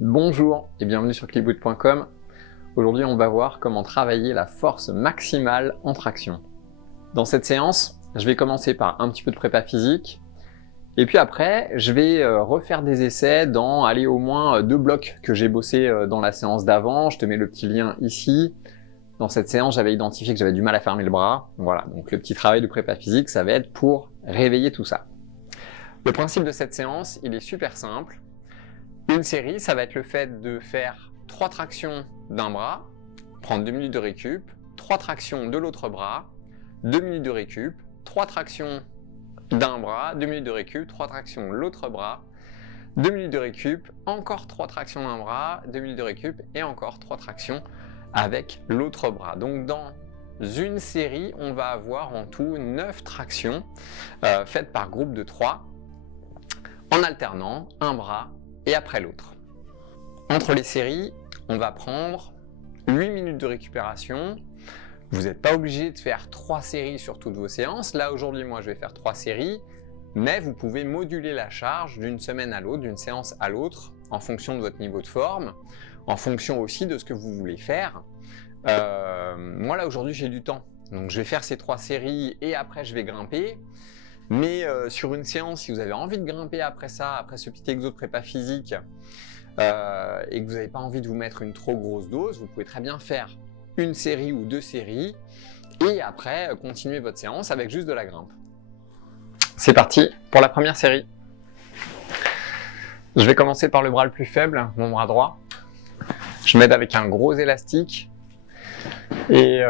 Bonjour et bienvenue sur clickboot.com. Aujourd'hui, on va voir comment travailler la force maximale en traction. Dans cette séance, je vais commencer par un petit peu de prépa physique et puis après, je vais refaire des essais dans au moins 2 blocs que j'ai bossé dans la séance d'avant. Je te mets le petit lien ici. Dans cette séance, j'avais identifié que j'avais du mal à fermer le bras. Voilà, donc le petit travail de prépa physique, ça va être pour réveiller tout ça. Le principe de cette séance, il est super simple. Une série, ça va être le fait de faire 3 tractions d'un bras, prendre 2 minutes de récup, 3 tractions de l'autre bras, 2 minutes de récup, 3 tractions d'un bras, 2 minutes de récup, 3 tractions l'autre bras, 2 minutes de récup, encore 3 tractions d'un bras, 2 minutes de récup et encore 3 tractions avec l'autre bras. Donc dans une série, on va avoir en tout 9 tractions faites par groupe de 3 en alternant un bras et après l'autre. Entre les séries, on va prendre 8 minutes de récupération. Vous n'êtes pas obligé de faire 3 séries sur toutes vos séances. Là, aujourd'hui, moi, je vais faire 3 séries, mais vous pouvez moduler la charge d'une semaine à l'autre, d'une séance à l'autre, en fonction de votre niveau de forme, en fonction aussi de ce que vous voulez faire. Moi, là, aujourd'hui, j'ai du temps. Donc, je vais faire ces 3 séries et après, je vais grimper. Mais sur une séance, si vous avez envie de grimper après ça, après ce petit exo de prépa physique, et que vous n'avez pas envie de vous mettre une trop grosse dose, vous pouvez très bien faire une série ou 2 séries, et après continuer votre séance avec juste de la grimpe. C'est parti pour la première série. Je vais commencer par le bras le plus faible, mon bras droit. Je m'aide avec un gros élastique. Et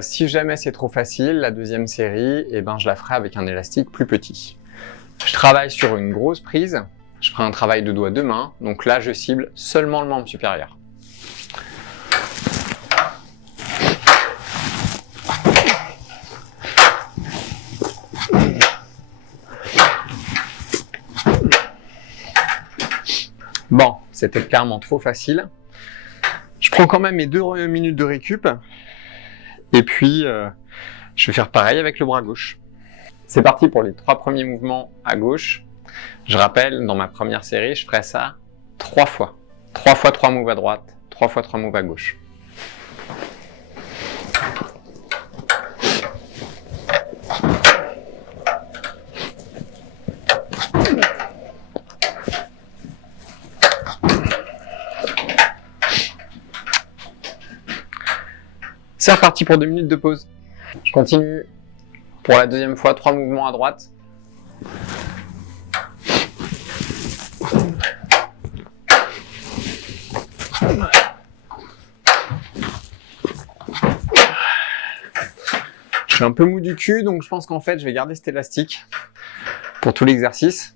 si jamais c'est trop facile, la deuxième série, je la ferai avec un élastique plus petit. Je travaille sur une grosse prise, je ferai un travail de doigt de main, donc là je cible seulement le membre supérieur. Bon, c'était clairement trop facile. Je prends quand même mes 2 minutes de récup. Et puis, je vais faire pareil avec le bras gauche. C'est parti pour les 3 premiers mouvements à gauche. Je rappelle, dans ma première série, je ferai ça 3 fois. 3 fois 3 moves à droite, 3 fois 3 moves à gauche. C'est reparti pour 2 minutes de pause. Je continue pour la deuxième fois, 3 mouvements à droite. Je suis un peu mou du cul, donc je pense qu'en fait, je vais garder cet élastique pour tout l'exercice.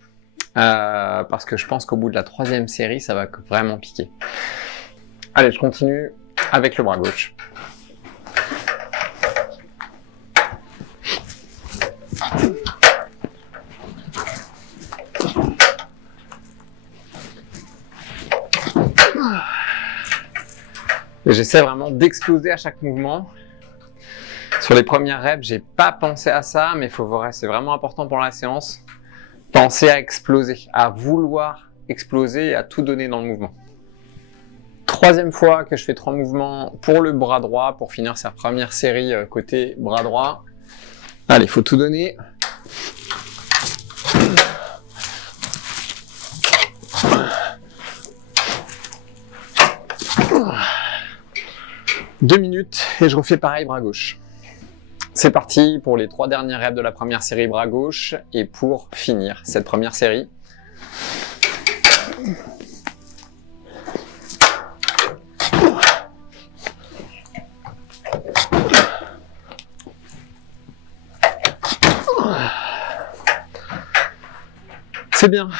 Parce que je pense qu'au bout de la 3e série, ça va vraiment piquer. Allez, je continue avec le bras gauche. J'essaie vraiment d'exploser à chaque mouvement. Sur les premières reps, j'ai pas pensé à ça, mais c'est vraiment important pour la séance. Pensez à exploser, à vouloir exploser et à tout donner dans le mouvement. 3e fois que je fais 3 mouvements pour le bras droit, pour finir cette première série côté bras droit. Allez, il faut tout donner. Deux minutes et je refais pareil bras gauche. C'est parti pour les 3 dernières reps de la première série bras gauche et pour finir cette première série.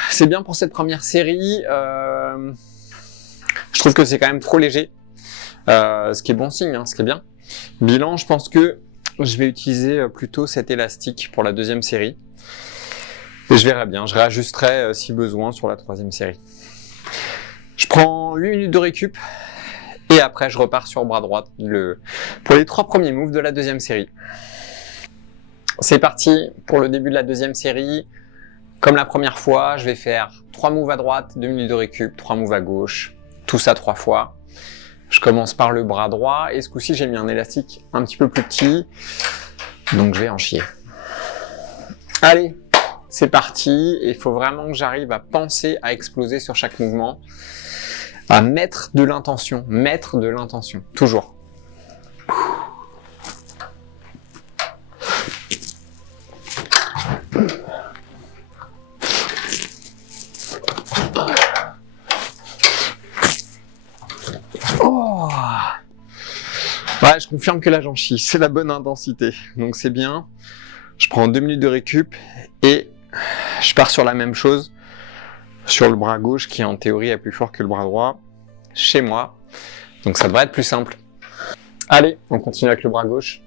C'est bien pour cette première série. Je trouve que c'est quand même trop léger. Ce qui est bon signe, ce qui est bien. Bilan, je pense que je vais utiliser plutôt cet élastique pour la 2e série. Et je verrai bien, je réajusterai si besoin sur la 3e série. Je prends 8 minutes de récup et après je repars sur bras droit pour les 3 premiers moves de la 2e série. C'est parti pour le début de la 2e série. Comme la première fois, je vais faire 3 moves à droite, 2 minutes de récup, 3 moves à gauche tout ça 3 fois. Je commence par le bras droit et ce coup-ci j'ai mis un élastique un petit peu plus petit, donc je vais en chier. Allez, c'est parti, et il faut vraiment que j'arrive à penser à exploser sur chaque mouvement, à mettre de l'intention, toujours. Oh. Ouais, je confirme que là j'en chie, c'est la bonne intensité, donc c'est bien. Je prends 2 minutes de récup et je pars sur la même chose, sur le bras gauche qui en théorie est plus fort que le bras droit, chez moi, donc ça devrait être plus simple. Allez, on continue avec le bras gauche.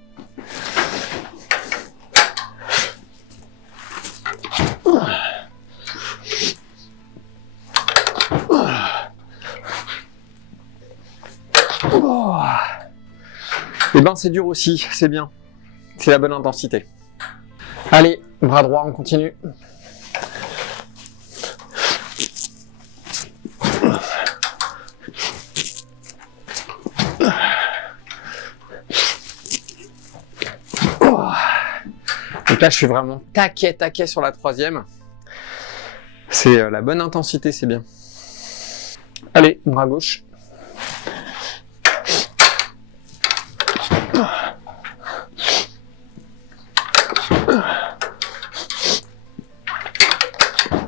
Oh. Et ben c'est dur aussi, c'est bien, c'est la bonne intensité. Allez, bras droit, on continue. Oh. Donc là, je suis vraiment taquet sur la troisième. C'est la bonne intensité, c'est bien. Allez, bras gauche.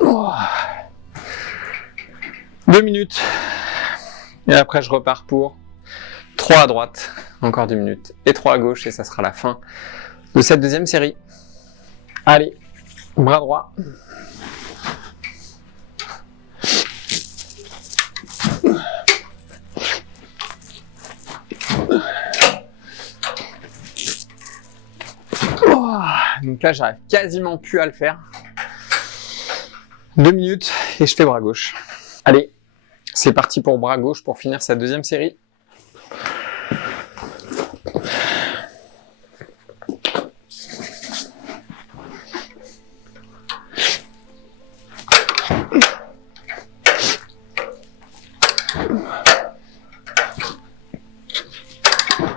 Oh. 2 minutes. Et après, je repars pour 3 à droite. Encore 2 minutes. Et 3 à gauche. Et ça sera la fin de cette deuxième série. Allez, bras droit. Oh. Donc là, j'arrive quasiment plus à le faire. 2 minutes et je fais bras gauche. Allez, c'est parti pour bras gauche pour finir cette deuxième série.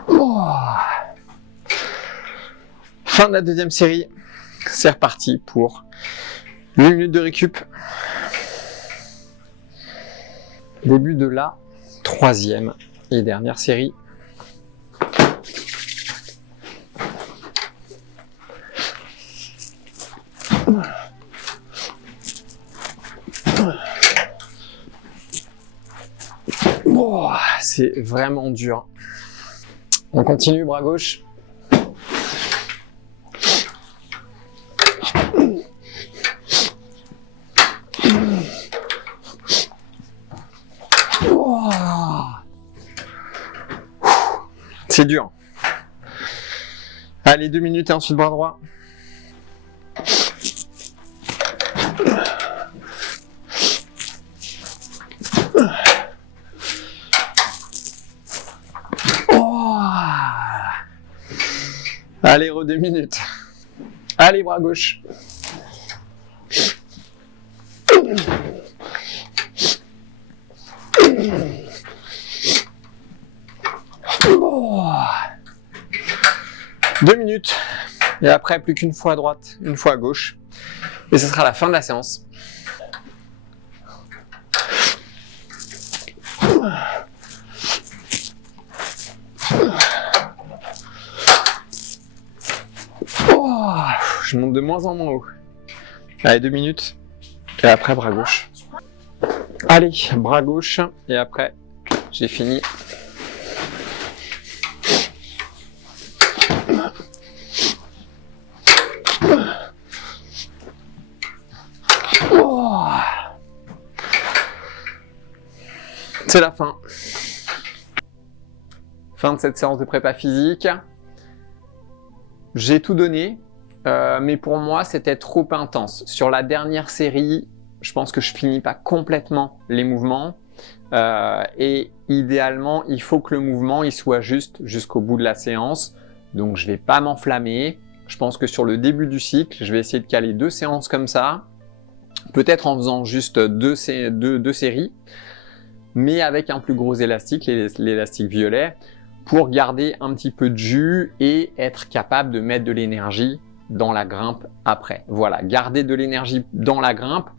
Oh. Fin de la deuxième série. C'est reparti pour 8 minutes de récup. Début de la troisième et dernière série. Oh, c'est vraiment dur. On continue, bras gauche. Oh. C'est dur. Allez, 2 minutes et ensuite bras droit. Oh. Allez, 2 minutes. Allez, bras gauche. Oh. 2 minutes. Et après, plus qu'une fois à droite, une fois à gauche. Et ce sera la fin de la séance. Oh. Je monte de moins en moins haut. Allez, 2 minutes. Et après, bras gauche. Allez, bras gauche. Et après, j'ai fini. Oh. C'est la fin. Fin de cette séance de prépa physique. J'ai tout donné, mais pour moi, c'était trop intense. Sur la dernière série, je pense que je finis pas complètement les mouvements. Et idéalement, il faut que le mouvement il soit juste jusqu'au bout de la séance. Donc, je vais pas m'enflammer. Je pense que sur le début du cycle, je vais essayer de caler 2 séances comme ça. Peut-être en faisant juste deux séries. mais avec un plus gros élastique, l'élastique violet, pour garder un petit peu de jus et être capable de mettre de l'énergie dans la grimpe après. Voilà, garder de l'énergie dans la grimpe,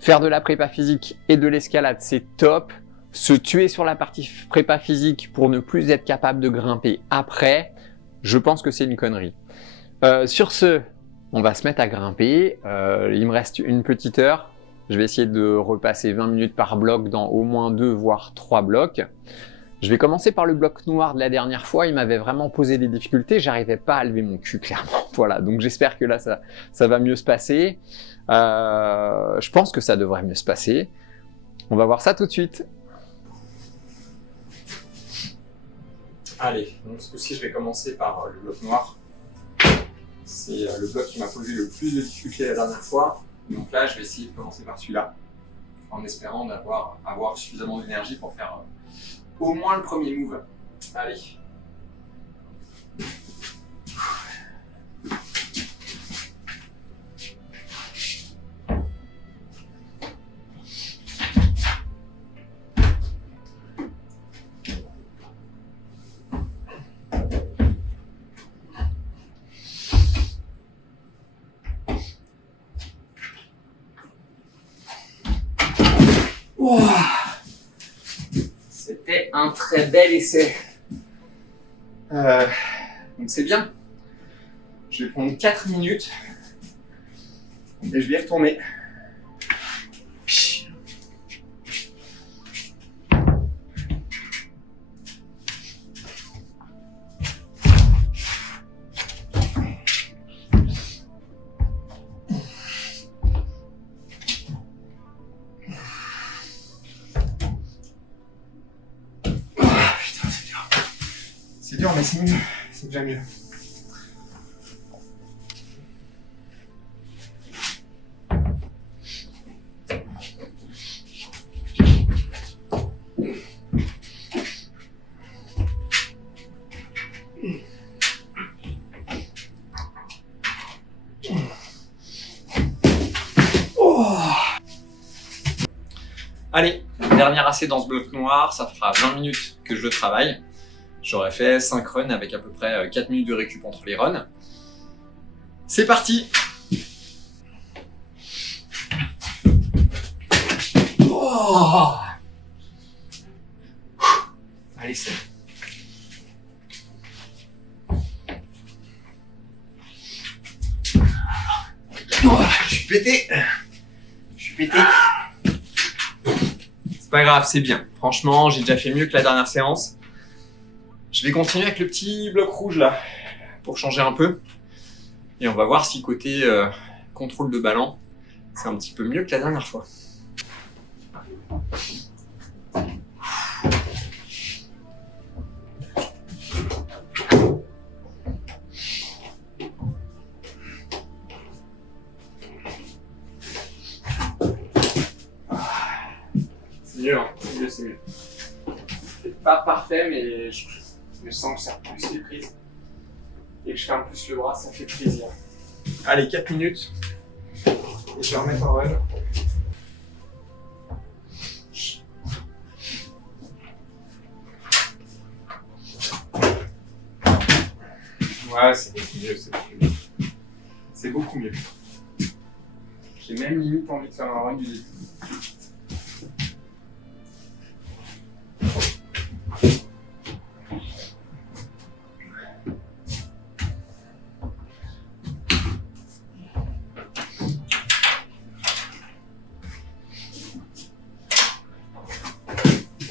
faire de la prépa physique et de l'escalade, c'est top. Se tuer sur la partie prépa physique pour ne plus être capable de grimper après, je pense que c'est une connerie. Sur ce, on va se mettre à grimper. Il me reste une petite heure. Je vais essayer de repasser 20 minutes par bloc dans au moins 2 voire 3 blocs. Je vais commencer par le bloc noir de la dernière fois. Il m'avait vraiment posé des difficultés. J'arrivais pas à lever mon cul, clairement. Voilà, donc j'espère que là, ça va mieux se passer. Je pense que ça devrait mieux se passer. On va voir ça tout de suite. Allez, donc ce coup-ci, je vais commencer par le bloc noir. C'est le bloc qui m'a posé le plus de difficultés la dernière fois. Donc là, je vais essayer de commencer par celui-là, en espérant avoir suffisamment d'énergie pour faire au moins le premier move. Allez. Wow. C'était un très bel essai. Donc c'est bien. Je vais prendre 4 minutes et je vais y retourner. C'est dur, mais c'est mieux. C'est déjà mieux. Allez, dernier essai dans ce bloc noir, ça fera 20 minutes que je le travaille. J'aurais fait 5 runs avec à peu près 4 minutes de récup entre les runs. C'est parti! Oh, allez, c'est... Oh, je suis pété! Je suis pété! C'est pas grave, c'est bien. Franchement, j'ai déjà fait mieux que la dernière séance. Je vais continuer avec le petit bloc rouge là, pour changer un peu. Et on va voir si côté contrôle de ballon, c'est un petit peu mieux que la dernière fois. C'est mieux, hein. C'est mieux, c'est mieux. C'est pas parfait, mais je sens que ça repousse les prises. Et que je ferme plus le bras, ça fait plaisir. Allez, 4 minutes. Et je vais remettre en run. Ouais, c'est beaucoup mieux, c'est beaucoup mieux. C'est beaucoup mieux. J'ai même limite envie de faire un run du début.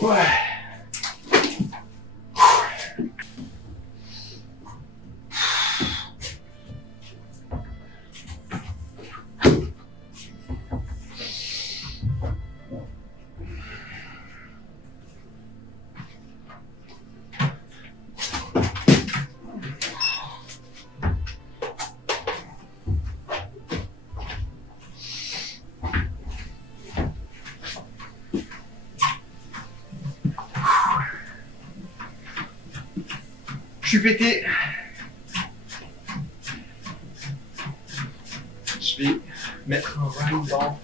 Ouais. Je suis pété. Je vais mettre un run dans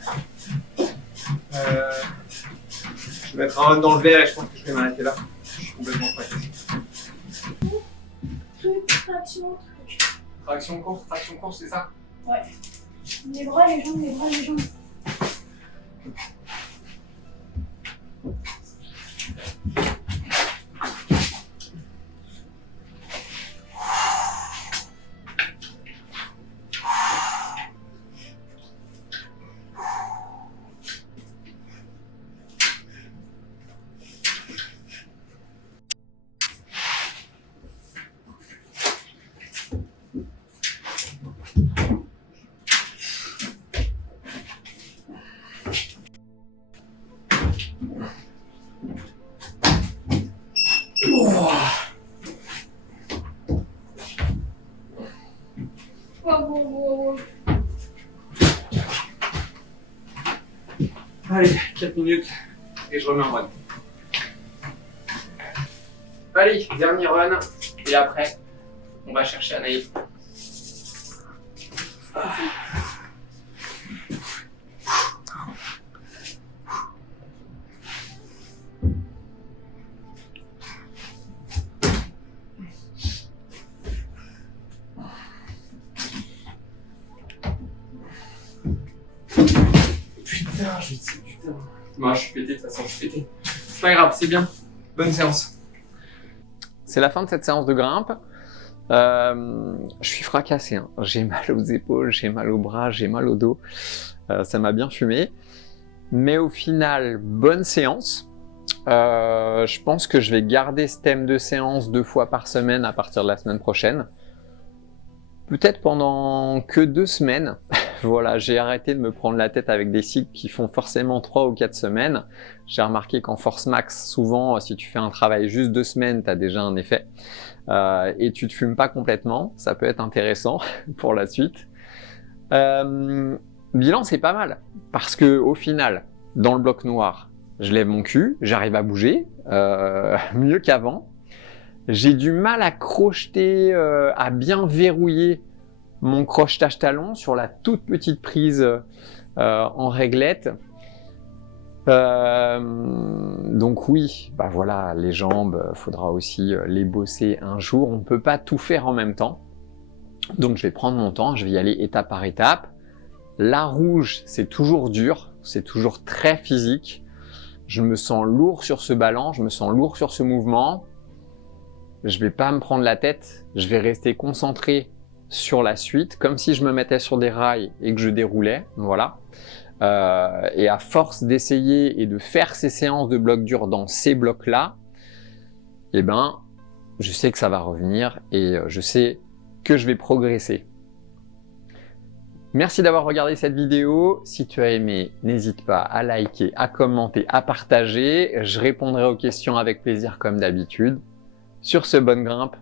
Je vais mettre un run dans le verre et je pense que je vais m'arrêter là. Je suis complètement fracassé. Traction, Traction course, c'est ça? Ouais. Les bras, les jambes, les bras, les jambes. Allez, 4 minutes et je remets en run. Allez, dernier run et après, on va chercher Anaïs. Putain, je sais, putain. Moi, je suis pété, de toute façon, je suis pété. C'est pas grave, c'est bien. Bonne séance. C'est la fin de cette séance de grimpe. Je suis fracassé, hein. J'ai mal aux épaules, j'ai mal aux bras, j'ai mal au dos. Ça m'a bien fumé. Mais au final, bonne séance. Je pense que je vais garder ce thème de séance 2 fois par semaine à partir de la semaine prochaine. Peut-être pendant que 2 semaines. Voilà, j'ai arrêté de me prendre la tête avec des cycles qui font forcément 3 ou 4 semaines. J'ai remarqué qu'en force max, souvent, si tu fais un travail juste 2 semaines, tu as déjà un effet. Et tu te fumes pas complètement. Ça peut être intéressant pour la suite. Bilan, c'est pas mal. Parce que au final, dans le bloc noir, je lève mon cul, j'arrive à bouger, mieux qu'avant. J'ai du mal à crocheter, à bien verrouiller mon crochetage talon sur la toute petite prise en réglette. Donc oui, bah voilà, les jambes, faudra aussi les bosser un jour. On ne peut pas tout faire en même temps. Donc je vais prendre mon temps, je vais y aller étape par étape. La rouge, c'est toujours dur, c'est toujours très physique. Je me sens lourd sur ce ballon, je me sens lourd sur ce mouvement. Je vais pas me prendre la tête, je vais rester concentré sur la suite, comme si je me mettais sur des rails et que je déroulais, voilà. Et à force d'essayer et de faire ces séances de bloc dur dans ces blocs-là, eh ben, je sais que ça va revenir et je sais que je vais progresser. Merci d'avoir regardé cette vidéo. Si tu as aimé, n'hésite pas à liker, à commenter, à partager. Je répondrai aux questions avec plaisir comme d'habitude. Sur ce, bonne grimpe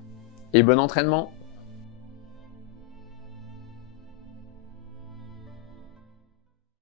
et bon entraînement!